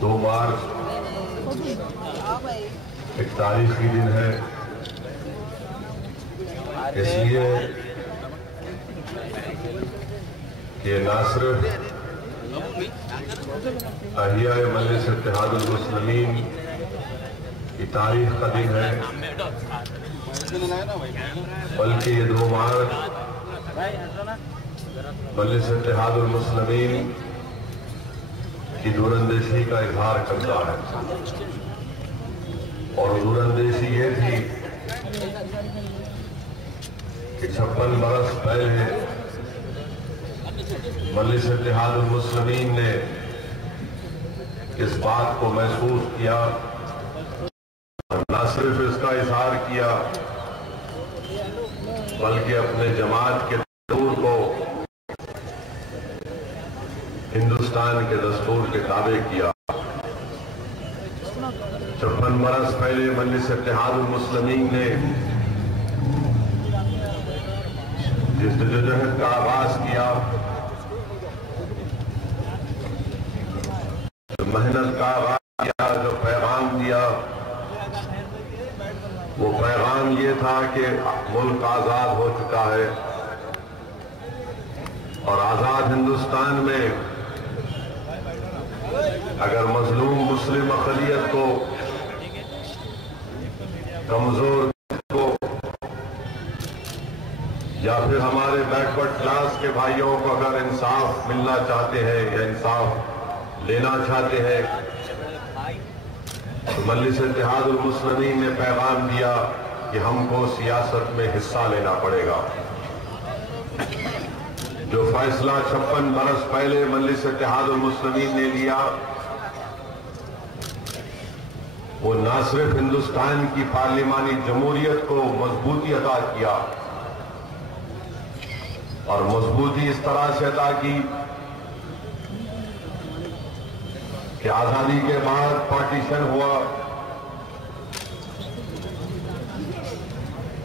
दो मार्च एक तारीखी दिन है, इसलिए ये ना सिर्फ अहिया मजलिस इत्तेहादुल मुस्लिमीन की तारीख का दिन है, बल्कि ये 2 मार्च मजलिस इत्तेहादुल मुस्लिमीन की दूरंदेशी का इजहार करता है। और दूरंदेशी ये थी कि 56 बरस पहले मजलिस इत्तेहादुल मुस्लिमीन ने इस बात को महसूस किया, न सिर्फ इसका इजहार किया बल्कि अपने जमात के दस्तूर को हिंदुस्तान के दस्तूर के ताबे किया। 56 बरस पहले मजलिस इत्तेहादुल मुस्लिमीन ने जिस जदोजहद का आगाज किया, जो मेहनत का आगाज किया, जो पैगाम दिया, वो पैगाम ये था कि मुल्क आजाद हो चुका है और आजाद हिंदुस्तान में अगर मजलूम मुस्लिम अक़लियत को, कमजोर को या फिर हमारे बैकवर्ड क्लास के भाइयों को अगर इंसाफ मिलना चाहते हैं या इंसाफ लेना चाहते हैं तो मजलिस इत्तेहादुल मुस्लिमीन ने पैगाम दिया कि हमको सियासत में हिस्सा लेना पड़ेगा। जो फैसला 56 बरस पहले मजलिस इत्तेहादुल मुस्लिमीन ने लिया वो न सिर्फ हिंदुस्तान की पार्लिमानी जमहूरियत को मजबूती अता किया और मजबूती इस तरह से अता की कि आजादी के बाद पार्टीशन हुआ,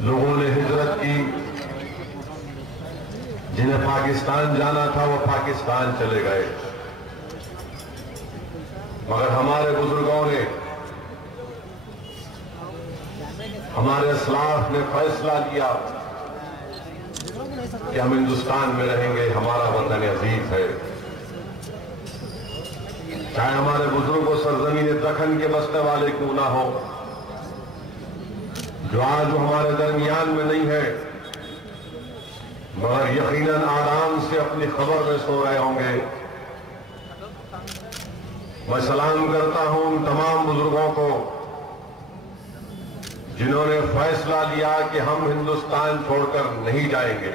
लोगों ने हिजरत की, जिन्हें पाकिस्तान जाना था वो पाकिस्तान चले गए, मगर हमारे बुजुर्गों ने, हमारे असलाफ ने फैसला किया कि हम हिंदुस्तान में रहेंगे, हमारा वतन अजीज है। चाहे हमारे बुजुर्गों सरजमीन दखन के बसने वाले क्यों ना हो, जो आज हमारे दरमियान में नहीं है मगर यकीनन आराम से अपनी खबर में सो रहे होंगे। मैं सलाम करता हूं उन तमाम बुजुर्गों को जिन्होंने फैसला लिया कि हम हिंदुस्तान छोड़कर नहीं जाएंगे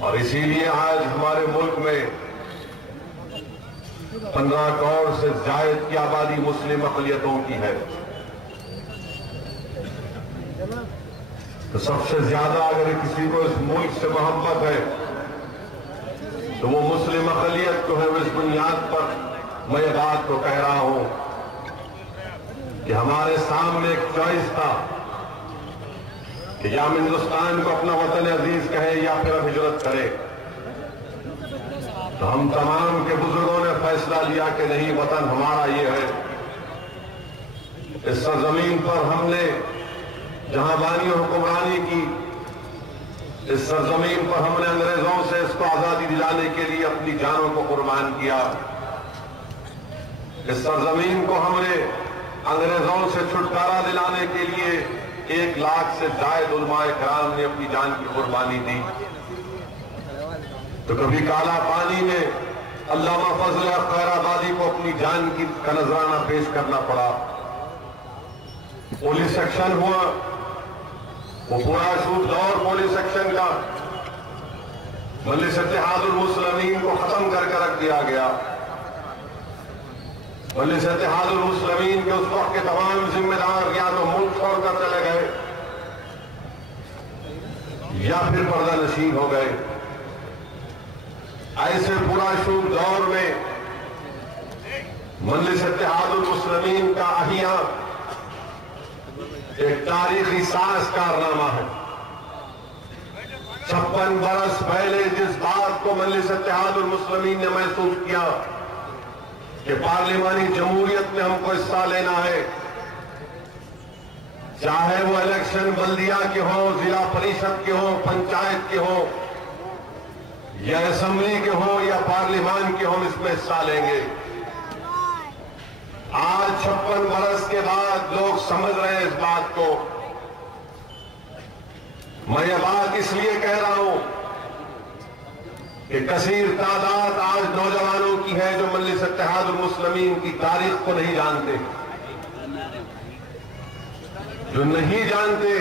और इसीलिए आज हमारे मुल्क में 15 करोड़ से ज्यादा की आबादी मुस्लिम अक़लियतों की है। तो सबसे ज्यादा अगर किसी को इस मुल्क से मोहब्बत है तो वो मुस्लिम अक़लियत को है। इस बुनियाद पर मैं ये बात को कह रहा हूं कि हमारे सामने एक चॉइस था कि या हम हिंदुस्तान को अपना वतन अजीज कहें या फिर हम हिजरत करें। तो हम तमाम के बुजुर्गों ने फैसला लिया कि नहीं, वतन हमारा ये है। इस सरजमीन पर हमने जहां बानी और हुक्मरानी की, इस सरजमीन पर हमने अंग्रेजों से इसको आजादी दिलाने के लिए अपनी जानों को कुर्बान किया। इस सरजमीन को हमने अंग्रेजों से छुटकारा दिलाने के लिए 1 लाख से जायद उलमाए कराम ने अपनी जान की कुर्बानी दी। तो कभी काला पानी में अल्लामा फजल खैराबादी को अपनी जान का नजराना पेश करना पड़ा। पुलिस एक्शन हुआ, वो पूरा शूट दौर पुलिस एक्शन का मजलिस इत्तेहादुल मुस्लिमीन को खत्म करके रख दिया गया। मजलिस इत्तेहादुल मुस्लिमीन के उस वक्त के तमाम जिम्मेदार या तो मुल्क छोड़कर चले गए या फिर पर्दा नशीन हो गए। ऐसे पूरा शूट दौर में मजलिस इत्तेहादुल मुस्लिमीन का अहिया एक तारीखी साज कारनामा है। 56 बरस पहले जिस बात को मजलिस इत्तेहादुल मुस्लिमीन ने महसूस किया कि पार्लिमानी जमहूरियत में हमको हिस्सा लेना है, चाहे वो इलेक्शन बल्दिया के हो, जिला परिषद के हो, पंचायत के हो या असेंबली के हो या पार्लिमान के हो, हम इसमें हिस्सा लेंगे। आज 56 बरस के बाद लोग समझ रहे हैं इस बात को। मैं ये बात इसलिए कह रहा हूं कि कसीर तादाद आज नौजवानों की है जो मजलिस इत्तेहादुल मुस्लिमीन की तारीख को नहीं जानते। जो नहीं जानते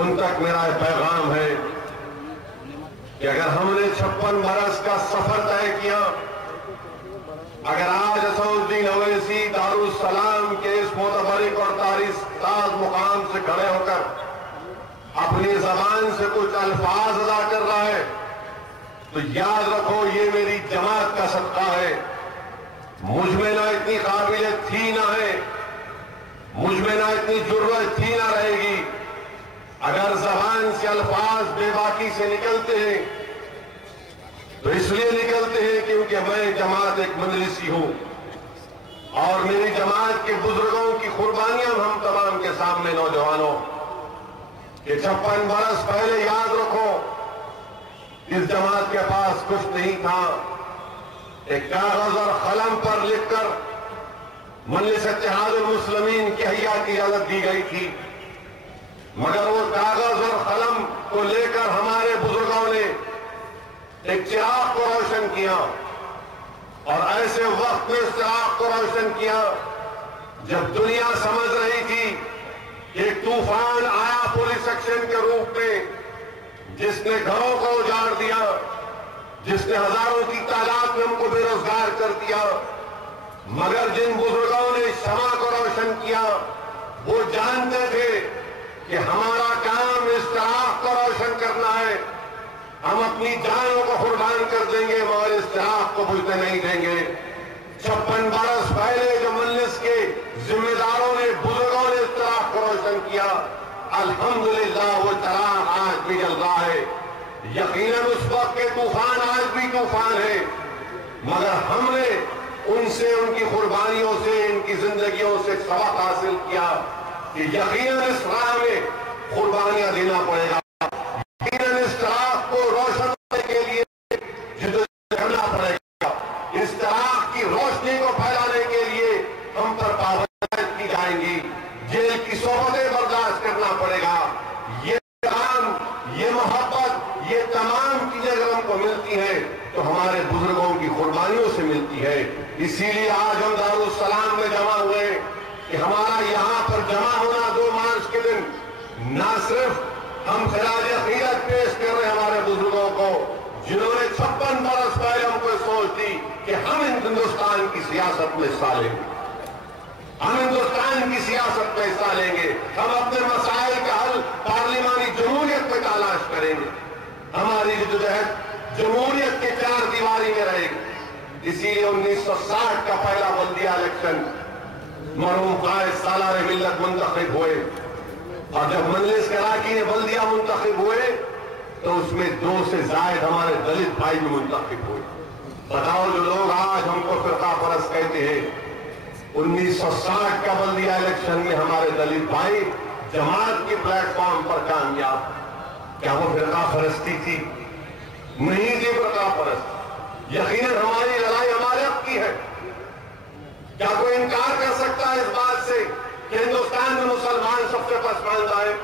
उन तक मेरा पैगाम है कि अगर हमने 56 बरस का सफर तय किया, अगर आज असदुद्दीन अवैसी दारुस्सलाम के इस मोतबरिक और तारीख मुकाम से खड़े होकर अपनी जबान से कुछ अल्फाज अदा कर रहा है, तो याद रखो ये मेरी जमात का सदका है। मुझ में ना इतनी काबिलियत थी ना है, मुझ में ना इतनी जरूरत थी ना रहेगी। अगर जबान से अल्फाज बेबाकी से निकलते हैं तो इसलिए निकलते हैं क्योंकि मैं जमात एक मजलिसी हूं और मेरी जमात के बुजुर्गों की कुर्बानियां हम तमाम के सामने नौजवानों कि 56 बरस पहले याद रखो इस जमात के पास कुछ नहीं था। एक कागज और कलम पर लिखकर मजलिस इत्तेहादुल मुस्लिमीन की अहिया की इजाजत दी गई थी, मगर वो कागज और कलम को लेकर हमारे बुजुर्गों ने एक चिराग को रोशन किया और ऐसे वक्त में इस चिराग को रोशन किया जब दुनिया समझ रही थी एक तूफान आया पुलिस एक्शन के रूप में जिसने घरों को उजाड़ दिया, जिसने हजारों की तादाद में हमको बेरोजगार कर दिया। मगर जिन बुजुर्गों ने शमा को रोशन किया वो जानते थे कि हमारा काम इस चिराग को रोशन करना है। हम अपनी जानों को कुर्बान कर देंगे मगर इस चिराग को बुझने नहीं देंगे। 56 बरस पहले जो मजलिस के जिम्मेदारों ने बुजुर्गों ने इस चिराग को रोशन किया, अल्हम्दुलिल्लाह वो चिराग आज भी जल रहा है। यकीनन उस वक्त के तूफान आज भी तूफान है, मगर हमने उनसे, उनकी कुर्बानियों से, इनकी जिंदगियों से सबक हासिल किया कि यकीनन इस राह में कुर्बानियां देना पड़ेगा, यकीनन इस चिराग को रोशन करने के लिए जिद्दोजहद करना पड़ेगा। इस चिराग की रोशनी को फैलाने के लिए हम पर पाबंदियां की जाएंगी, जेल की सोबतें बर्दाश्त करना पड़ेगा। ये काम, ये मोहब्बत, ये तमाम चीजें अगर हमको मिलती हैं तो हमारे बुजुर्गों की कुर्बानियों से मिलती है। इसीलिए आज हम दारुस्सलाम में जमा हुए कि हमारा यहां पर जमा होना 2 मार्च के दिन न सिर्फ हम खिराज अकीदत पेश कर रहे हमारे बुजुर्गों को जिन्होंने 56 बरस पहले हमको सोच दी कि हम हिंदुस्तान की सियासत में हिस्सा लेंगे, हम हिंदुस्तान की सियासत में हिस्सा लेंगे, हम अपने मसाइल का हल पार्लिमानी जमहूरियत में तलाश करेंगे, हमारी जिद्दोजहद जमहूरियत के 4 दीवारी में रहेगी। इसीलिए 1960 का पहला बल्दिया इलेक्शन मरहूम कायद सालार मिल्लत मुंतखब हुए और जब मजलिस कराची ने बल्दिया मुंतखब हुए तो उसमें 2 से जायद हमारे दलित भाई भी मुंतखब हुए। बताओ जो लोग आज हमको फिरका परस्त कहते हैं, 1960 का बल्दिया इलेक्शन में हमारे दलित भाई जमात के प्लेटफॉर्म पर कामयाब। क्या वो फिरका परस्ती थी? नहीं थी फिरका परस्त। यकीनन हमारी लड़ाई हमारे हक की है। क्या कोई इनकार कर सकता है इस बात से कि हिंदुस्तान में मुसलमान सबसे पसमानदा है?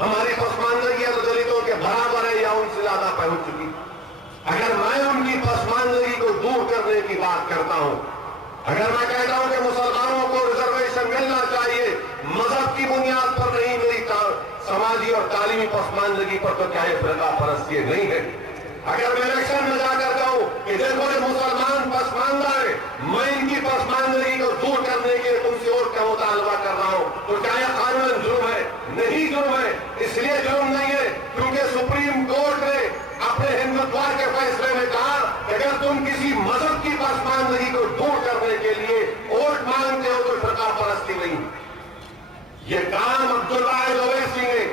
हमारी पसमानदगी तो दलितों के बराबर है या उनसे ज्यादा पहुंच चुकी। अगर मैं उनकी पसमानदगी को दूर करने की बात करता हूं, अगर मैं कहता हूं कि मुसलमानों को रिजर्वेशन मिलना चाहिए मजहब की बुनियाद पर नहीं, मेरी समाजी और तालीमी पसमानदगी पर, तो क्या ये फिरका परस्ती नहीं है? अगर मैं इलेक्शन में जाकर कहूं कि देखो जो मुसलमान पसमानदा है, मैं इनकी पसमानदगी को दूर करने के लिए तुमसे और क्या मुतालबा कर रहा हूं, तो क्या यह कानूनन जुर्म है? नहीं जुर्म है। इसलिए जुर्म नहीं है क्योंकि सुप्रीम कोर्ट ने अपने हिंदुत्व के फैसले में कहा कि अगर तुम किसी मजहब की पसमानदगी को दूर करने के लिए वोट मांगते हो तो फिरका परस्ती नहीं। ये काम अब्दुल वाहिद ओवैसी ने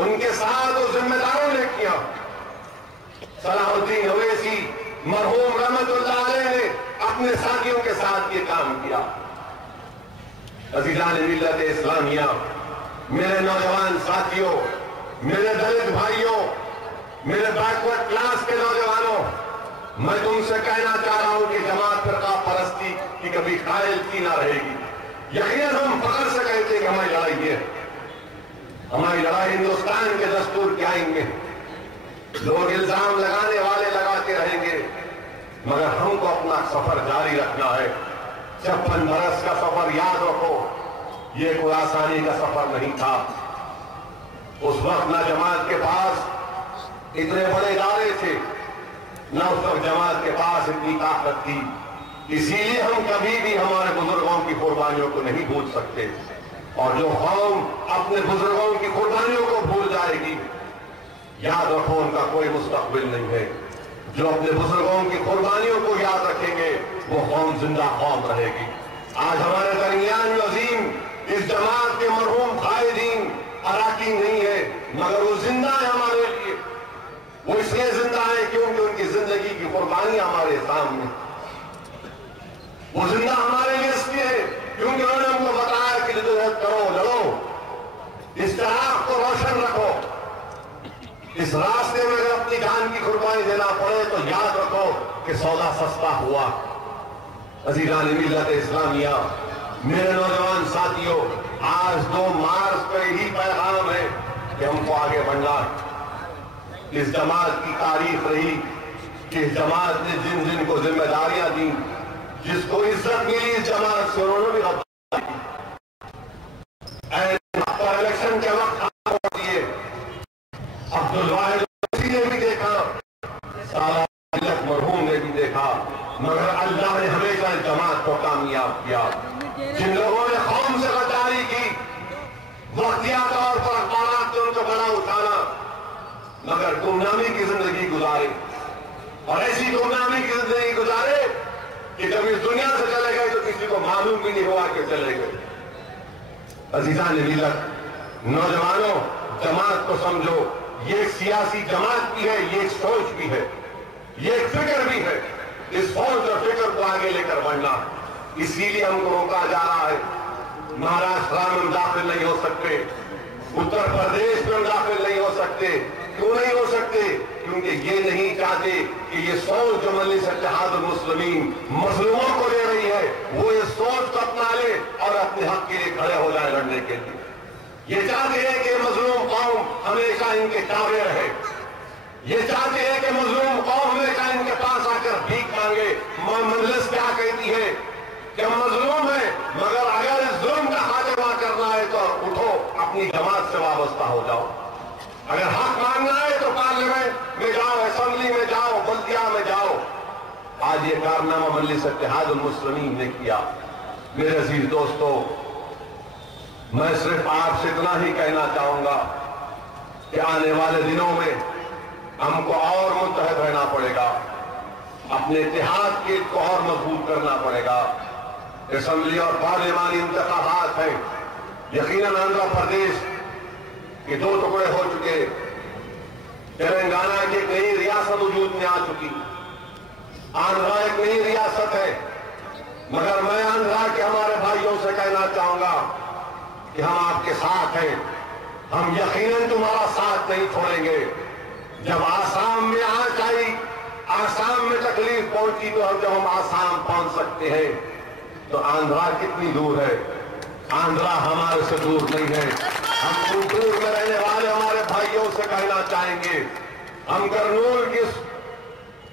उनके साथ और जिम्मेदारों ने किया। सलाहुद्दीन ओवैसी मरहूम रहमतुल्लाह अलैह ने अपने साथियों के साथ ये काम किया। अज़ीज़ान मिल्लत इस्लामिया, मेरे नौजवान साथियों, मेरे दलित भाइयों, मेरे बैकवर्ड क्लास के नौजवानों, मैं तुमसे कहना चाह रहा हूं कि जमात फिरका परस्ती की कभी कायलती ना रहेगी। यकीनन हम फख्र से कहते हैं कि हमारी लड़ाई ये है, हमारी लड़ाई हिंदुस्तान के दस्तूर के आइन में। लोग इल्जाम लगाने वाले लगाते रहेंगे, मगर हमको अपना सफर जारी रखना है। 56 बरस का सफर याद रखो, ये कोई आसानी का सफर नहीं था। उस वक्त ना जमात के पास इतने बड़े इदारे थे, न उस वक्त जमात के पास इतनी ताकत थी। इसीलिए हम कभी भी हमारे बुजुर्गों की कुर्बानियों को नहीं भूल सकते। और जो कौम अपने बुजुर्गों की कुर्बानियों को भूल जाएगी, याद रखो उनका कोई मुस्तकबिल नहीं है। जो अपने बुजुर्गों की कुर्बानियों को याद रखेंगे वो कौम जिंदा कौम रहेगी। आज हमारे दरमियान अजीम इस जमात के मरहूम कायदीन अराकीन नहीं है, मगर वो जिंदा है हमारे लिए। वो इसलिए जिंदा है क्योंकि उनकी जिंदगी की कुर्बानी हमारे सामने। वो जिंदा हमारे लिए इसलिए है क्योंकि उन्होंने हमको बताया कि जद्दोजहद करो, लड़ो, इस तरह को रोशन रखो। इस रास्ते में अगर अपनी जान की कुर्बानी देना पड़े तो याद रखो कि सौदा सस्ता हुआ। अज़ीज़ान मिल्लत इस्लामिया, मेरे नौजवान साथियों, आज 2 मार्च पर यही पैगाम है कि हमको आगे बढ़ना। इस जमात की तारीफ रही कि इस जमात ने जिन जिन को जिम्मेदारियां दी, जिसको इज्जत मिली इस जमात से, उन्होंने भी गद्दारी की। इलेक्शन के वक्त दिए अब्दुल वाहिद ने भी देखा, साला मरहूम ने भी देखा, मगर अल्लाह ने हमेशा इस जमात को कामयाब किया। जिन लोगों ने कौम से गद्दारी की, वक्तिया तौर पर अखबारात ने उनको बड़ा उठाना, मगर गुमनामी की जिंदगी गुजारे, और ऐसी गुमनामी की जिंदगी गुजारे कि जब इस दुनिया से चले गए तो किसी को मालूम भी नहीं हुआ कि चले गए। अज़ीज़ान मिल्लत, नौजवानों, जमात को समझो, ये एक सियासी जमात भी है, ये एक सोच भी है, ये एक फिक्र भी है। इस सोच और फिक्र को आगे लेकर बढ़ना, इसीलिए हमको रोका जा रहा है। महाराष्ट्र में हम दाखिल नहीं हो सकते, उत्तर प्रदेश में हम दाखिल नहीं हो सकते। क्यों नहीं हो सकते? क्योंकि ये नहीं चाहते कि ये सोच जो मजलिस इत्तेहादुल मुस्लिमीन मजलूमों को दे रही है, वो ये सोच को अपना ले और अपने हक के लिए खड़े हो जाए लड़ने के लिए। ये चाहते हैं कि मजलूम कौम हमेशा इनके ताबे रहे। ये चाहते हैं कि मजलूम कौम हमेशा इनके पास आकर भीख मांगे। मजलिस क्या कहती है कि हम मजलूम है, मगर अगर इस जुल्म का खात्मा करना है तो उठो, अपनी जमात से वाबस्ता हो जाओ। अगर हक मांगना है तो पार्लियामेंट में जाओ, असेंबली में जाओ, बल्दिया में जाओ। आज ये कारनामा मजलिस इत्तेहादुल मुस्लिमीन ने किया। मेरे अजीज दोस्तों, मैं सिर्फ आपसे इतना ही कहना चाहूंगा कि आने वाले दिनों में हमको और मुत्तहद रहना पड़ेगा, अपने इत्तेहाद के को और मजबूत करना पड़ेगा। असेंबली और पार्लियामानी इंतखाबात हैं। यकीनन आंध्र प्रदेश के 2 टुकड़े हो चुके, तेलंगाना की एक नई रियासत वजूद में आ चुकी, आंध्रा एक नई रियासत है। मगर मैं आंध्रा के हमारे भाइयों से कहना चाहूंगा कि हम आपके साथ हैं। हम यकीनन तुम्हारा साथ नहीं छोड़ेंगे। जब आसाम में आंच आई, आसाम में तकलीफ पहुंची, तो जब हम आसाम पहुंच सकते हैं तो आंध्रा कितनी दूर है? आंध्रा हमारे से दूर नहीं है। हम गुंटूर में रहने वाले हमारे भाइयों से कहना चाहेंगे, हम कर्नूल की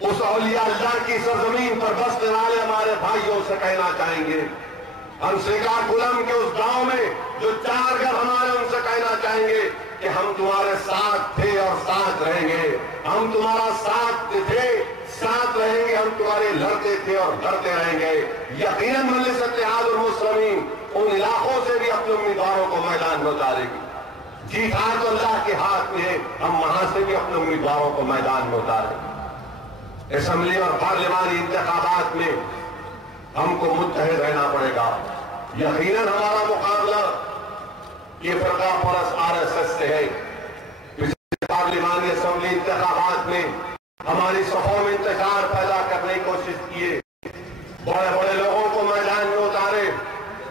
उस औलिया अल्लाह की सरजमीन पर बसने वाले हमारे भाइयों से कहना चाहेंगे, हम श्रीकाकुलम के उस गांव में जो 4 घर हमारे, उनसे कहना चाहेंगे कि हम तुम्हारे साथ थे और साथ रहेंगे। हम तुम्हारा साथ थे, साथ रहेंगे। हम तुम्हारे लड़ते थे और लड़ते रहेंगे। यकीनन मजलिस इत्तेहाद और मुस्लिमीन उन इलाकों से भी अपने उम्मीदवारों को मैदान में उतारेगी। जीत हार तो अल्लाह के हाथ में है, हम वहां से भी अपने उम्मीदवारों को मैदान में उतारेंगे। असेंबली और पार्लिमानी इंतखाबात में हमको मुत्तहिद रहना पड़ेगा। यकीनन हमारा मुकाबला ये फरका परस आरएसएस से है। पिछले पार्लिमानी असेंबली इंतखाबात में हमारी सफों में इंतजार पैदा करने की कोशिश किए, बड़े बड़े लोगों को मैदान में उतारे,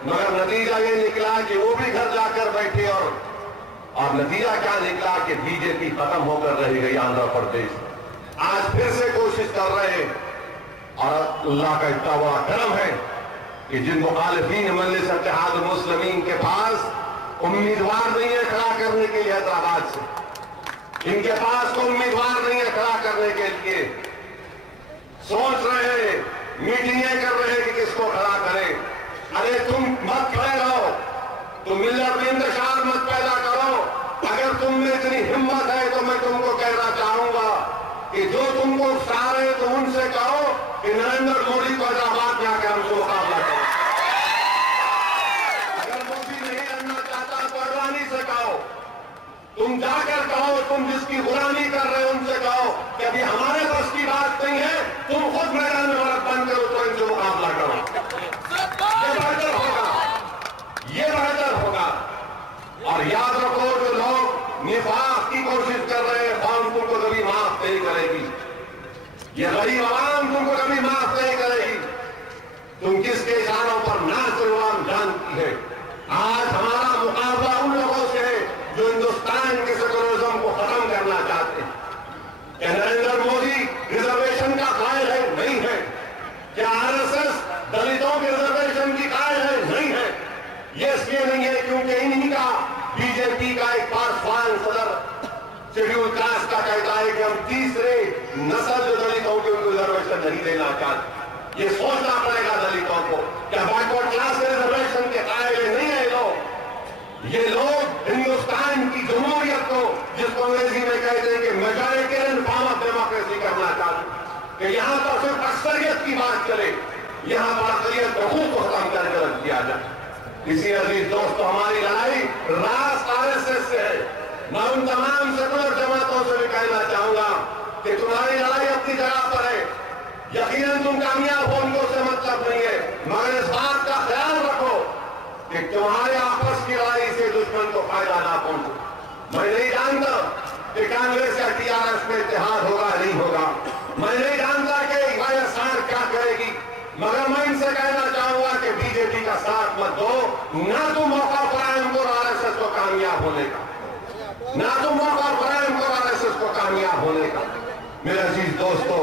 मगर नतीजा ये निकला कि वो भी घर जाकर बैठे और नतीजा क्या निकला कि बीजेपी खत्म होकर रह गई आंध्र प्रदेश। आज फिर से कोशिश कर रहे हैं और अल्लाह का इतना बड़ा करम है कि जिन मुखालिफीन मजलिस इत्तेहाद मुस्लिमीन के पास उम्मीदवार नहीं है खड़ा करने के लिए हैदराबाद से, इनके पास तो उम्मीदवार नहीं है खड़ा करने के लिए, सोच रहे हैं, मीटिंगें कर रहे हैं कि किसको खड़ा करें। अरे तुम मत खड़े रहो, तुम मिल्लत में इंतशार मत पैदा करो। अगर तुम में इतनी हिम्मत है तो मैं तुमको कहना चाहूंगा कि जो तुमको उकसा रहे तुम उनसे कहो कि नरेंद्र मोदी को हैदराबाद में आकर हमसे मुकाबला करो। अगर मोदी नहीं लड़ना चाहता तो अडवाणी से कहो, तुम जाकर कहो, तुम जिसकी गुलामी कर रहे हो उनसे कहो कि अभी हमारे बस की बात नहीं है, तुम खुद मैदान में वर्क बंद करो तो इनसे मुकाबला करो। ये बेहतर होगा, ये बेहतर होगा। और याद रखो, जो लोग निफाक की कोशिश कर रहे हैं, कौम तुमको कभी माफ नहीं करेगी। ये गरीब आवाम तुमको कभी माफ नहीं करेगी। तुम किसके इशारों पर नाच आवाम जानती है। आज हमारा मुकाबला उन लोगों से है जो हिंदुस्तान के सेकुलरिज्म को खत्म करना चाहते हैं। क्या नरेंद्र मोदी रिजर्वेशन का कायल है? नहीं है। क्या आरएसएस दलितों के रिजर्वेशन की कायल है? नहीं है। ये इसलिए नहीं है क्योंकि इन्हीं का बीजेपी का एक पासवान सदर शेड्यूल कास्ट का कहता है कि हम तीसरे नस्ल जो दलितों के उनको रिजर्वेशन नहीं देना चाहते। ये सोचना पड़ेगा दलितों को, क्या बैकवर्ड क्लास के रिजर्वेशन के कायल नहीं है लोग। ये लोग हिंदुस्तान की जमहूरियत को, जिसको अंग्रेजी में कहते हैं कि मेजॉरिटेरियन फॉर्म ऑफ डेमोक्रेसी करना चाहते, कि यहां पर सिर्फ अक्सरियत की बात चले, यहां पर अक्सरियत हुकूक को खत्म करके रख दिया जाए। इसी अजीज दोस्तों, हमारी लड़ाई रास आरएसएस से है। मैं उन तमाम सेकुलर जमातों से भी कहना चाहूंगा कि तुम्हारी लड़ाई अपनी जगह पर है, यकीनन तुम कामयाब हो, उनको से मतलब नहीं है, मगर इस बात का ख्याल रखो कि तुम्हारे आपस की लड़ाई से दुश्मन को फायदा ना पहुंचे। मैं नहीं जानता कि कांग्रेस या टीआरएस में इत्तेहाद होगा नहीं होगा, मैं नहीं जानता कि वाईएसआर क्या करेगी, मगर मैं इनसे कहना चाहूंगा कि बीजेपी का साथ मत दो। ना तुम मौका फराहम करो आरएसएस को कामयाब होने का, ना तुम मौका फराहम करो आरएसएस को कामयाब होने का। मेरे अजीज दोस्तों,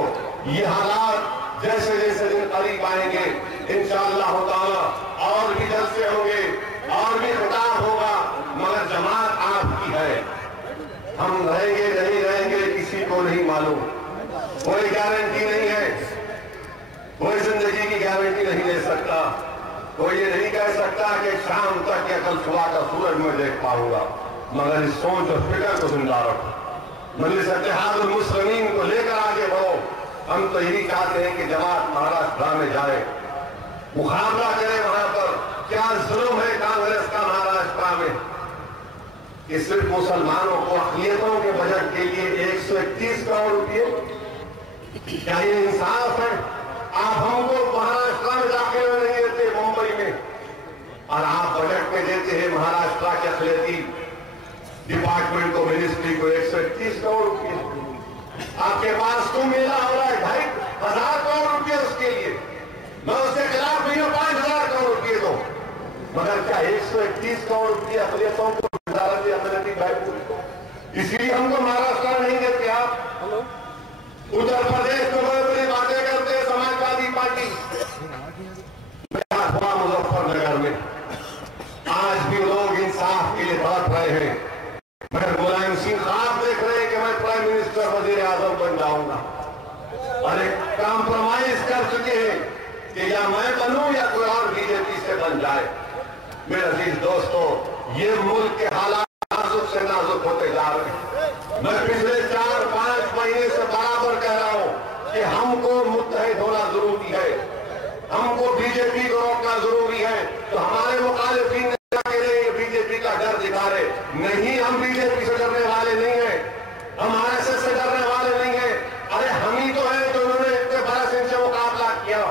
ये हालात जैसे जैसे दिन करीब आएंगे इंशाअल्लाह ताला और भी जलसे होंगे और भी खिताब होगा, मगर जमात आपकी है। हम रहेंगे नहीं रहेंगे किसी को नहीं मालूम, कोई गारंटी नहीं है, कोई जिंदगी की गारंटी नहीं दे सकता। कोई ये नहीं कह सकता कि शाम तक या कल सुबह का सूरज मैं देख पाऊंगा, मगर इस सोच और फिक्र को जिंदा रखो। मजलिस इत्तेहाद मुस्लिमीन को लेकर आगे बढ़ो। हम तो यही चाहते हैं कि जमात महाराष्ट्र में जाए, मुकाबला करे वहां पर। क्या जुल्म है कांग्रेस का महाराष्ट्र में कि सिर्फ मुसलमानों को अक़लियतों के बजट के लिए 131 करोड़ रुपये, क्या ये इंसाफ है? आप हमको महाराष्ट्र में दाखिल नहीं देते मुंबई में, और आप बजट में देते हैं महाराष्ट्र के अक़लियती डिपार्टमेंट को, मिनिस्ट्री को 131 करोड़ रुपये। आपके पास तो मेला हो रहा है 2,500 करोड़ रुपये उसके लिए, मैं उसके खिलाफ नहीं हूं, 5,000 करोड़ रुपये दो, मगर क्या 131 करोड़ रुपये अक़लियतों को इसीलिए हमको महाराष्ट्र नहीं देते आप। उत्तर प्रदेश में बड़ी बड़ी बातें करते हैं समाजवादी पार्टी। मुजफ्फरनगर में आज भी लोग इंसाफ के लिए तड़प रहे हैं। मगर मुलायम सिंह ख्वाब देख रहे हैं कि मैं प्राइम मिनिस्टर वजीर आजम बन जाऊंगा, और एक कॉम्प्रोमाइज कर चुके हैं कि या मैं बनूं या कोई और बीजेपी से बन जाए। मेरे अजीज दोस्तों, ये मुल्क के हालात नाजुक से नाजुक होते जा रहे हैं। मैं पिछले 4-5 महीने से बराबर कह रहा हूं कि हमको मुत्तहिद होना जरूरी है, हमको बीजेपी को रोकना जरूरी है। तो हमारे मुखालिफिन बीजेपी का डर दिखा रहे नहीं, हम बीजेपी से डरने वाले नहीं है, हम आरएसएस से डरने वाले नहीं है। अरे हम ही तो है जो उन्होंने इतने बरस इनसे मुकाबला किया,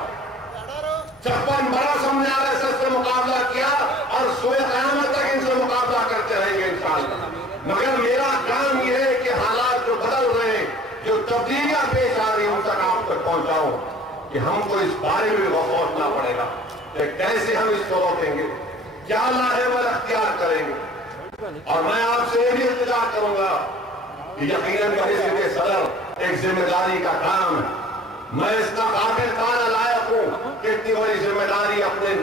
56 बरस हमने आरएसएस से मुकाबला किया और सोए क़यामत तक इनसे मुकाबला करते रहेंगे इंशाअल्लाह। मगर मेरा काम यह है कि हालात जो बदल रहे हैं, जो तब्दीलियां पेश आ रही हैं, उन तक आप तक पहुंचाऊं कि हमको इस बारे में सोचना पड़ेगा कि कैसे हम इसको रोकेंगे, क्या लाहेवल अख्तियार करेंगे। और मैं आपसे ये भी इल्तिजा करूंगा कि यकीनन बहसीत सदर एक जिम्मेदारी का काम है। मैं इसका काबिल ताना लायक हूं कि इतनी बड़ी जिम्मेदारी अपने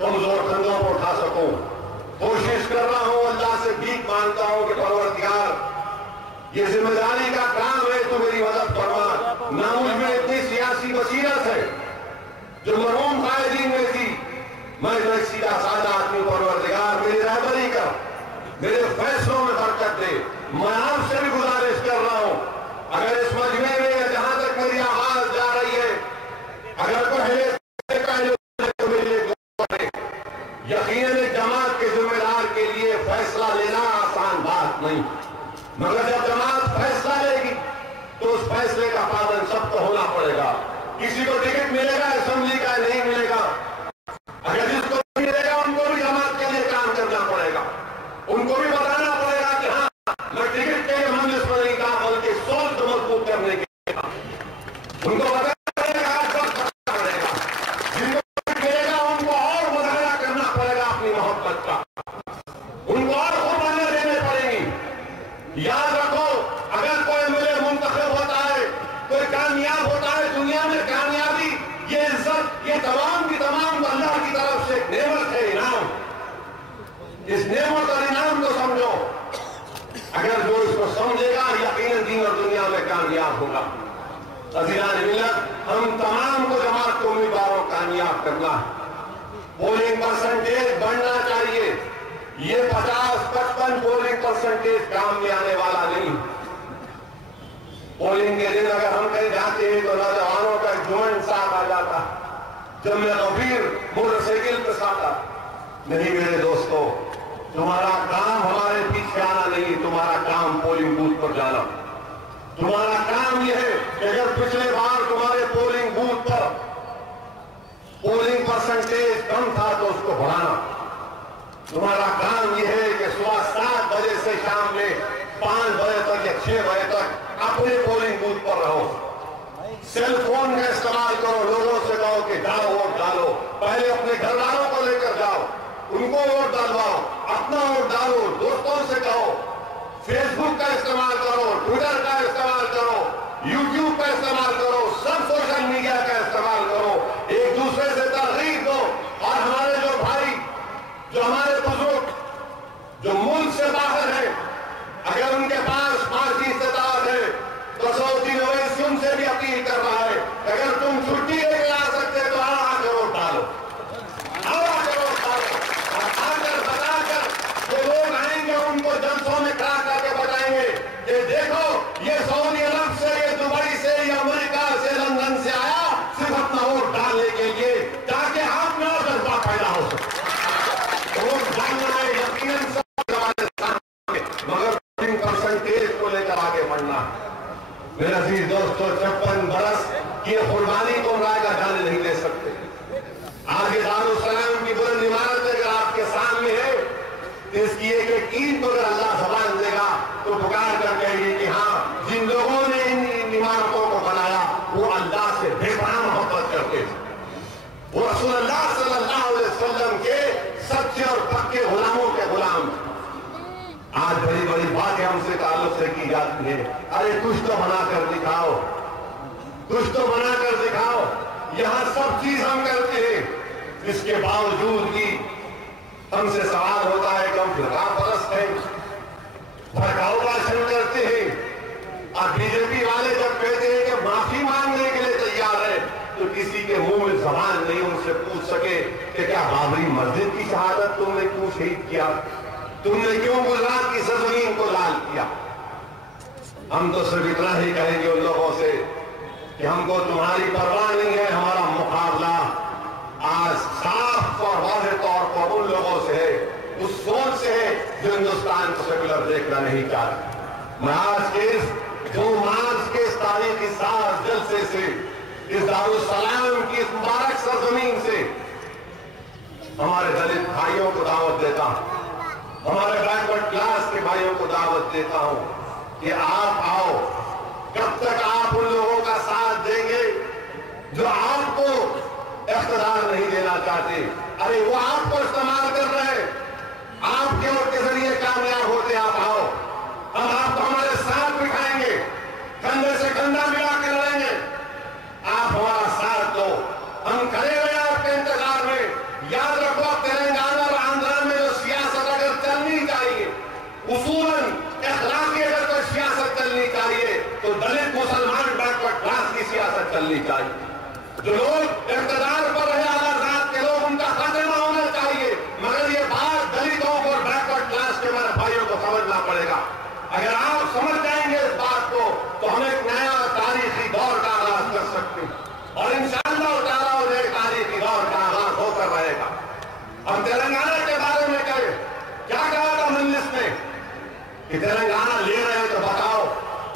कमजोर कंधों पर उठा सकूं। कोशिश कर रहा हूं, अल्लाह से भीख मांगता हूं कि परवरदिगार, ये जिम्मेदारी का काम है, तो मेरी मदद फरमा। ना मुझ में इतनी सियासी बसीरत है जो मरहूम कायदीन में थी। मैं एक सीधा साधा आदमी, परवरदिगार मेरी रहबरी कर, मेरे फैसलों में बरकत दे। मैं आपसे भी गुजारिश कर रहा हूं, अगर इस मजमे में जहां तक मेरी आवाज जा रही है, अगर पहले तो मेरे यकीनन एक जमात के जिम्मेदार के लिए फैसला लेना आसान बात नहीं, मगर जब जमात फैसला लेगी तो उस फैसले का पालन सबको होना पड़ेगा। किसी को टिकट मिलेगा असेंबली का, नहीं मिलेगा, अगर जिसको मिलेगा उनको भी जमात के लिए काम करना पड़ेगा, उनको भी बताना पड़ेगा कि हाँ, मैं टिकट के लिए मंजिल पर नहीं कहा, बल्कि सोच मजबूत करने के लिए उनको बताना पड़ेगा। जिनको टिकट मिलेगा उनको और मुजाहरा करना पड़ेगा अपनी मोहब्बत का, उनको और कुर्बानियां देने पड़ेंगी। याद रखो, अगर कोई मिले मुंतखब होता है, कोई कामयाब होता है, दुनिया में कामयाबी, ये इज्जत, ये तमाम की तमाम अल्लाह की तरफ से एक नेमत है, इनाम। इस नेमत और इनाम को समझो। अगर जो इसको समझेगा यकीनन दीन और दुनिया में कामयाब होगा। अज़ीज़ान मिल्लत, हम तमाम को जमात के उम्मीदवारों को कामयाब करना है। पोलिंग परसेंटेज बढ़ना चाहिए। ये 50-55 पोलिंग परसेंटेज काम में आने वाला नहीं। पोलिंग के दिन अगर हम कहीं जाते हैं तो नौजवानों का जुम्मन साथ आ जाता, जब मैं गफीर मोटरसाइकिल पे साथा। नहीं मेरे दोस्तों, तुम्हारा काम हमारे पीछे आना नहीं, तुम्हारा काम पोलिंग बूथ पर जाना। तुम्हारा काम यह है कि अगर पिछले बार तुम्हारे पोलिंग बूथ पर पोलिंग परसेंटेज कम था तो उसको बढ़ाना। तुम्हारा काम यह है कि सुबह 7 बजे से शाम में 5 बजे तक या 6 बजे तक अपने पोलिंग बूथ पर रहो। सेल फोन का इस्तेमाल करो, लोगों से कहो कि जाओ वोट डालो। पहले अपने घर वालों को लेकर जाओ, उनको वोट डालवाओ, अपना वोट डालो। दोस्तों से कहो, फेसबुक का इस्तेमाल करो, ट्विटर का इस्तेमाल करो, यूट्यूब का इस्तेमाल करो, सब सोशल मीडिया का इस्तेमाल करो। एक दूसरे से तरगीब दो। और हमारे जो भाई, जो हमारे बुजुर्ग जो मुल्क से बाहर है, अगर उनके पास माशी इस्तेदाद है तो सऊदी अरब उनसे भी अपील कर रहा है, अगर तुम छुट्टी लेकर आ सकते तो आकर वोट डालो, आकर वोट डालो। और आकर बताकर जो लोग आएंगे उनको जनसों में खड़ा करके बताएंगे कि देखो ये सऊदी अरब से, ये दुबई से, ये अमेरिका से, लंदन से आया सिर्फ अपना वोट डालने के लिए, ताकि आप में और जज्बा पैदा हो सके। वोट डालना है यकीनन सब हमारे सामने, मगर परसेंटेज को लेकर आगे बढ़ना। मेरे अजीज दोस्तों, 56 बरस की कुर्बानी को रायगा जाने नहीं दे सकते। आगे दारुस्सलाम की बुलंद इमारत अगर आपके सामने है तो इसकी एक ईंट को अगर अल्लाह ज़बान देगा तो पुकार कर कहेगी कि हाँ, जिन लोगों ने इन इमारतों को बनाया वो अल्लाह से बेपनाह मोहब्बत करते थे। वो रसूलुल्लाह सल्लल्लाहु अलैहि वसल्लम के सच्चे और पक्के गुलामों के गुलाम। आज बड़ी बड़ी बातें हमसे ताल्लुक मुझसे की जाती है। अरे कुछ तो बनाकर दिखाओ, कुछ तो बनाकर दिखाओ। यहां सब चीज हम करते हैं, इसके बावजूद भी हमसे सवाल होता है कि हम फिरका परस्त हैं, भड़काऊ भाषण करते हैं। और बीजेपी वाले जब कहते हैं कि माफी मांगने के लिए तैयार है, तो किसी के मुंह में जबान नहीं उनसे पूछ सके कि क्या बाबरी मस्जिद की शहादत तुमने क्यों शहीद किया, तुमने क्यों गुजरात की सरजमीन को लाल किया। हम तो सिर्फ इतना ही कहेंगे उन लोगों से कि हमको तुम्हारी परवाह नहीं है। हमारा मुकाबला आज साफ और वाज़ेह तौर पर उन लोगों से है, उस सोच से है जो हिंदुस्तान को सेकुलर देखना नहीं चाहते। मैं आज के इस 2 मार्च के इस तारीख इस जलसे से, इस दारुस्सलाम की इस मुबारक सरजमीन से हमारे दलित भाइयों को दावत देता हूं, हमारे बैकवर्ड क्लास के भाइयों को दावत देता हूं कि आप आओ। कब तक आप उन लोगों का साथ देंगे जो आपको इख्तियार नहीं देना चाहते? अरे वो आपको इस्तेमाल कर रहे हैं, आपके वोट के जरिए कामयाब होते आप आओ। हम आपको हमारे साथ बिठाएंगे, कंधे से कंधा मिला के लड़ेंगे। आप हमारा साथ दो, हम खड़े हुए आपके इंतजार में। याद रखो, तेलंगाना और आंध्र में जो सियासत अगर चलनी चाहिए, उसूलन इखलाकी अगर कोई सियासत चलनी चाहिए, तो दलित मुसलमान बैकवर्ड क्लास की सियासत चलनी चाहिए। जो लोग इख्तियार पर रहे आजाद के लोग, उनका खात्मा होना चाहिए। मगर ये बात दलितों को और बैकवर्ड क्लास के हमारे भाइयों को समझना पड़ेगा। अगर आप समझ जाएंगे इस बात को, तो हम एक नया तारीखी दौर का आगाज कर सकते हैं और इंशाअल्लाह ताला उन्हें तारीखी दौर का आगाज होकर रहेगा। हम तेलंगाना के बारे में कहें, क्या कहा था मजलिस में कि तेलंगाना ले रहे हैं तो बताओ,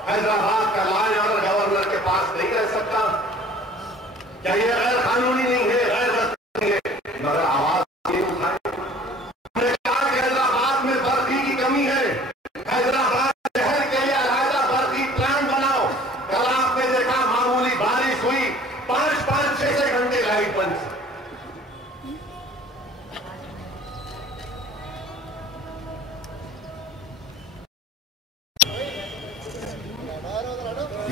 हैदराबाद का लॉ एंड ऑर्डर गवर्नर के पास नहीं रह सकता? क्या ये गैर कानूनी नहीं है, गैर रस्मी है? मगर आवाज नहीं उठाई। हमने कहा कि हैदराबाद में बर्फी की कमी है, हैदराबाद शहर के लिए अलहदा बर्फी प्लान बनाओ। कल आपने देखा मामूली बारिश हुई, 5-5, 6-6 घंटे लाइट बंद।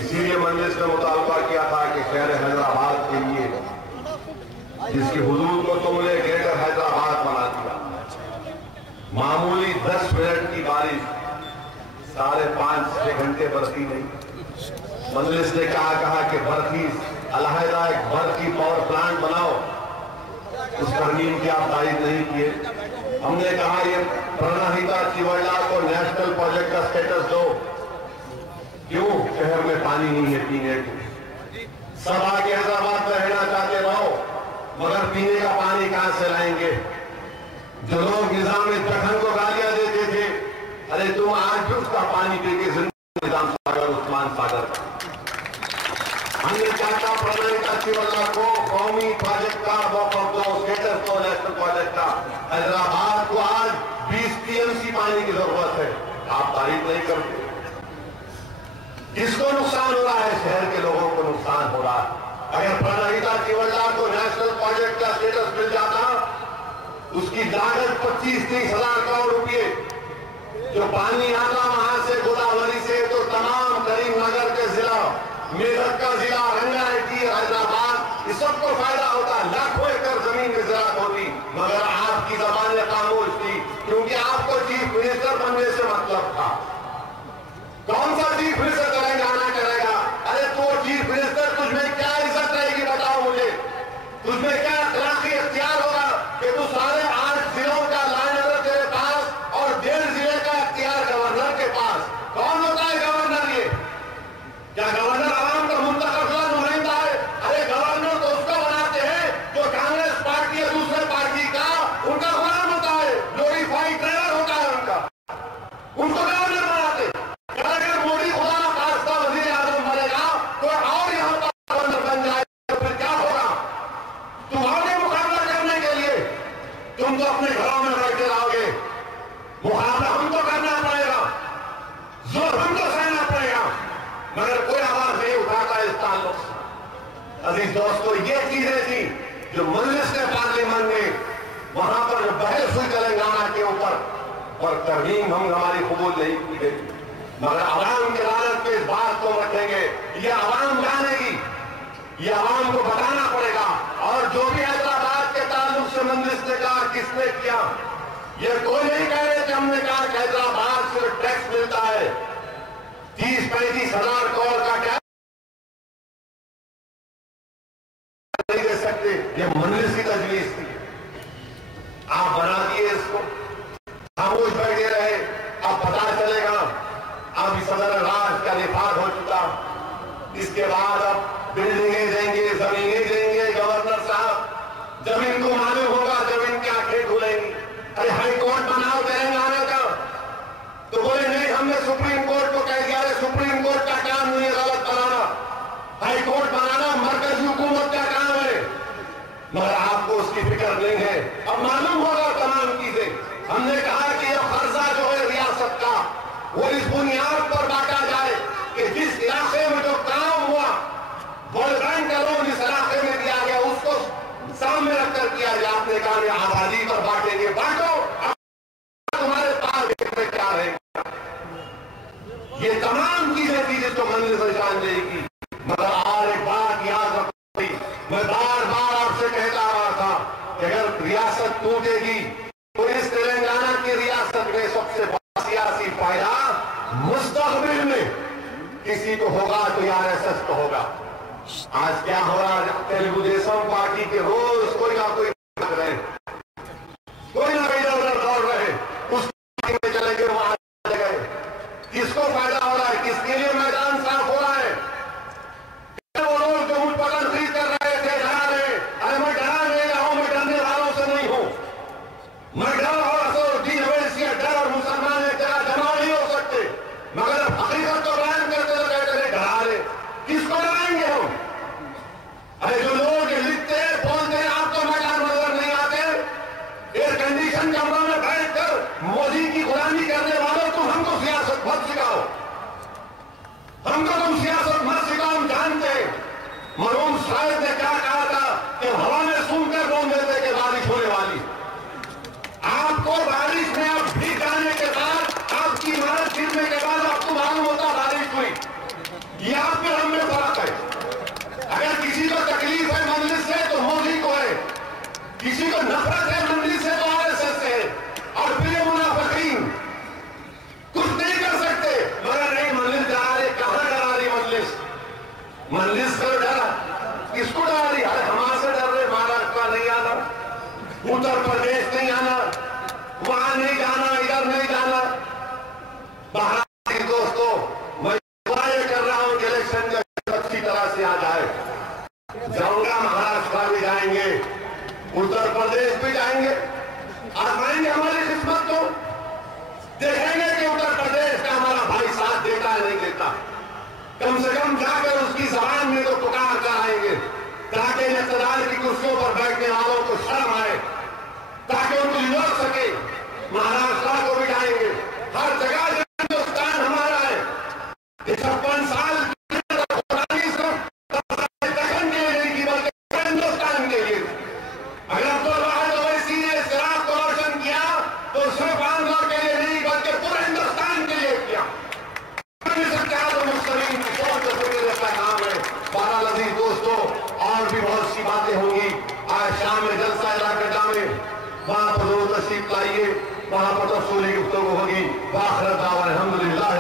इसीलिए मजलिस ने मुतालबा किया था कि शहर हैदराबाद के लिए, जिसकी हुदूद को तुमने ग्रेटर हैदराबाद बना दिया, मामूली 10 मिनट की बारिश 5.5-6 घंटे बरसी नहीं। मजलिस ने कहा कि बर्फी अलहदा एक बर्फी पावर प्लांट बनाओ। उस तरमीम की आप तारीफ नहीं किए। हमने कहा ये प्रणहिता चिवड़ा को नेशनल प्रोजेक्ट का स्टेटस दो। क्यों? शहर में पानी नहीं है पीने को। सब आगे हैदराबाद में रहना चाहते रहो, मगर पीने का पानी कहां से लाएंगे? जो लोग निजाम जखन को गालियां देते थे, अरे तुम आज भी उसका पानी पी के जिंदगी निजाम सागर, उस्मान सागर। हमने चाहता प्रणहिता चिवड़ा को कौमी प्रोजेक्ट का वक़्फ़ दो, स्टेटस दो नेशनल प्रोजेक्ट का। हैदराबाद को आज 20 टीएमसी पानी की जरूरत है, आप तारीफ नहीं करते। किसको नुकसान हो रहा है? शहर के लोगों को नुकसान हो रहा है। अगर प्रणहिता चिवड़ा को नेशनल प्रोजेक्ट का स्टेटस मिल जाता, उसकी लागत 25-30 हजार करोड़ रुपए, जो पानी आता वहां से गोदावरी से, तो तमाम करीमनगर के जिला, मेरठ का जिला, रंगारेड्डी, हैदराबाद, इस सबको फायदा होता। लाखों एकड़ जमीन की ज़राअत होती, मगर आपकी ज़बान खामोश थी, क्योंकि आपको चीफ मिनिस्टर बनने से मतलब था। कौन सा चीफ मिनिस्टर तेलंगाना करेगा? अरे तो चीफ मिनिस्टर, तुझमें क्या इज्जत रहेगी बताओ मुझे? तुझमें क्या अखलाकी इख्तियार होगा कि तू सारे 8 जिलों का लाइन ऑर्डर तेरे पास और 1.5 जिले का इख्तियार गवर्नर के पास? कौन होता है गवर्नर? ये क्या गवर्नर आवाम का मुंतखब नुमाइंदा है? अरे गवर्नर तो उसको बनाते हैं जो कांग्रेस पार्टी या दूसरे पार्टी का उनका गुलाम होता है, ग्लोरीफाइड ड्राइवर होता है उनका, उनको गवर्नर बनाते। अगर मोदी खुदा ना खास्ता वजीर आजम बनेगा तो और यहां पर गवर्नर बन जाए तो फिर क्या होगा? तुम्हारे मुकाबला करने के लिए तुम तो अपने घरों में बैठे रहोगे। मुकाबला हमको करना पड़ेगा, जोर हमको सहना पड़ेगा, मगर कोई आवाज नहीं उठाता इस ताल्लुक से। अजीज दोस्तों, ये चीजें थी जो मजलिस ने पार्लियामेंट में वहां पर बहस हुई तेलंगाना के ऊपर, और तरमीम हम हमारी कबूल नहीं की गई। मगर आवाम की अदालत पे इस बात को रखेंगे, ये आवाम जानेगी, ये आवाम को बताना पड़ेगा। और जो भी हैदराबाद के ताल्लुक से मंदिर ने कहा किसने किया, ये कोई नहीं कह रहे कि हमने कहा कि हैदराबाद से टैक्स मिलता है 30-35 हजार करोड़ का टैक्स नहीं दे सकते, ये मंदिर की तजवीज थी, आप बना दिए इसको, खामोश बैठे रहे। अब पता चलेगा, अब सदर राज का निफाद हो चुका, इसके बाद अब बिल्डिंगें देंगे, जमीनें देंगे गवर्नर साहब, जब इनको मालूम होगा, जब इनकी आंखें खुलेंगी। अरे हाई कोर्ट बनाओ तेलंगाना का, तो बोले नहीं हमने सुप्रीम कोर्ट को कह दिया। अरे सुप्रीम कोर्ट का काम नहीं है गलत बनाना, हाई कोर्ट बनाना मरकजी हुकूमत का काम है, मगर आपको उसकी फिक्र नहीं है। अब मालूम होगा तमाम चीजें। हमने कहा कि यह कर्जा जो है रियासत का, वो इस बुनियाद पर बांटा जाए कि जिस इलाके में जो काम हुआ, वर्ल्ड बैंक का लोन जिस इलाके में दिया गया, उसको सामने रखकर किया जाए। आपने कहा आबादी पर बांटेंगे, बांटो, तुम्हारे पास में क्या रहेगा। ये तमाम चीजें थी जिसको मंदिर से जान देगी। मगर और एक बात याद रखो, मैं बार बार आपसे कहता रहा था कि अगर रियासत टूटेगी तो इस तेलंगाना की रियासत में सबसे बड़ा सियासी फायदा मुस्तकबिल में किसी को होगा तो आरएसएस को होगा। आज क्या हो रहा है, तेलुगु देशम पार्टी के रोज कोई ना कोई रहे, कोई ना इधर उधर दौड़ रहे, उस पार्टी में चले गए, वहां चले गए। किसको फायदा हो रहा है, किसके लिए मैदान साफ हो रहा है। वो लोग जो मुझ पर खरीद कर रहे थे, डरा रहे, अरे मैं डरा नहीं रहा हूं, मैं डरने वालों से नहीं हूं, मैं डर और डर और मुसलमान एक जगह जमा नहीं हो सकते, मगर हकीकत तो बयान करते तो कहते थे डरा रहे, किसको डराएंगे हम। अरे जो लोग लिखते हैं बोलते हैं, आपको मैदान नजर नहीं आते, एयर कंडीशन कमरों में बैठकर मोदी की गुलामी करने वालों, तुम हमको सियासत मत सिखाओ, हमको तुम सियासत मत सिखाओ, हम जानते हैं। मरहूम शायद ने क्या कहा था कि हवा में सुनकर बोल देते कि बारिश होने वाली। आपको बारिश में अब भीग जाने के बाद, आपकी इमारत गिरने के बाद आपको मालूम होता बारिश हुई। ये आप में हम में फर्क है। अगर किसी को तकलीफ है मंदिर से तो मोदी को है, किसी को नफरत है मंदिर से तो आरएसएस से है, और फिर मुनाफिकीन कुछ नहीं कर सकते। मगर नहीं मंदिर जा रहे, कहां डरा रही मंदिर से डरा, किसको डरा रही। अरे हमारे से डर रहे, महाराष्ट्र नहीं आना, उत्तर प्रदेश नहीं आना, वहां नहीं जाना, इधर नहीं जाना। महाराष्ट्र दोस्तों, मैं ये कर रहा हूं कि इलेक्शन जो अच्छी तरह से आ जाए। जाऊंगा महाराष्ट्र भी जाएंगे, उत्तर प्रदेश भी जाएंगे, आजमाएंगे हमारी किस्मत को, देखेंगे कि उत्तर प्रदेश का हमारा भाई साथ देता है नहीं देता। कम से कम जाकर उसकी जबान में तो पुकार कर आएंगे, ताकि इक़्तिदार की कुर्सियों पर बैठने वालों को शर्म आए, ताकि उनको लौट सके। महाराष्ट्र को भी जाएंगे, हर जगह हिंदुस्तान हमारा है। 56 साल दखन के लिए नहीं की, बल्कि हिंदुस्तान के लिए। अगर अब्दुल वाहिद ओवैसी ने इस रात को रोशन किया तो सिर्फ आंध्र के लिए नहीं, बल्कि पूरे हिंदुस्तान के लिए किया। दोस्तों, और भी बहुत सी बातें होंगी। आज शाम में जलसा इलाका में वहां पर तशरीफ लाइए, वहां पर तफसीली गुफ्तगू होगी। वाखिर दावा अल्हम्दुलिल्लाह।